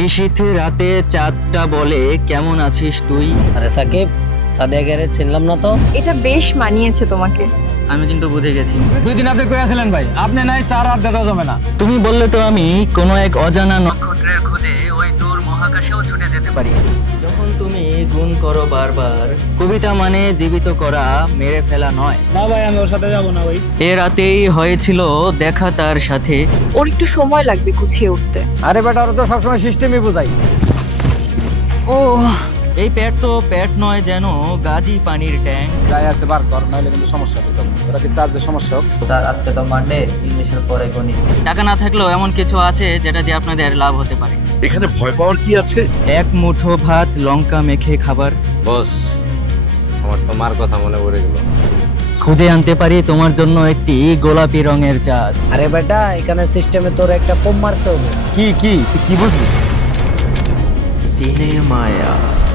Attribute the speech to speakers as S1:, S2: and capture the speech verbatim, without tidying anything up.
S1: নিশীথ রাতে চাঁদটা বলে কেমন আছিস তুই।
S2: আরে সাকিব, সাদিয়া গ্যারেজ চিনলাম না তো।
S3: এটা বেশ মানিয়েছে তোমাকে।
S1: আমি কিন্তু বুঝে গেছি।
S4: দুই দিন আপনি কই আছিলেন ভাই? আপনি নাই চার আট দেড় জমে না।
S1: তুমি বললে তো আমি কোনো এক অজানা নক্ষত্রের খোঁজে ওই দূর মহাকাশেও ছুটে যেতে পারি। যখন তুমি গুণ করো বারবার, কবিতা মানে জীবিত করা, মেরে ফেলা নয়।
S4: না ভাই, আমি ওর সাথে যাবো না ভাই।
S1: এ রাতেই হয়েছিল দেখা তার সাথে।
S3: ওর একটু সময় লাগবে গুছিয়ে উঠতে।
S4: আরে বেটা, ওরা তো সবসময় সিস্টেমই বুঝাই।
S1: ও এই পেট তো পেট নয়, যেন গাজী পানির ট্যাঙ্ক।
S4: যাই আছে বার কর, নাহলে কিন্তু সমস্যা হবে। তখন ওরা কি চার্জের সমস্যা হোক।
S2: স্যার আজকে তো মানডে, ইংলিশের পরে গণিত।
S1: টাকা না থাকলেও এমন কিছু আছে যেটা দিয়ে আপনাদের লাভ হতে পারে।
S5: এখানে ভয় পাওয়ার কি আছে?
S1: এক মুঠো ভাত লঙ্কা মেখে খাবার।
S6: বস, আমার তো মার কথা মনে পড়ে গেল।
S1: খুঁজে আনতে পারি তোমার জন্য একটি গোলাপি রঙের চাঁদ।
S2: আরে বেটা, এখানে সিস্টেমে তোর একটা কম মারতে হবে।
S4: কি কি তুই কি বুঝলি?
S1: সিনেমায়া।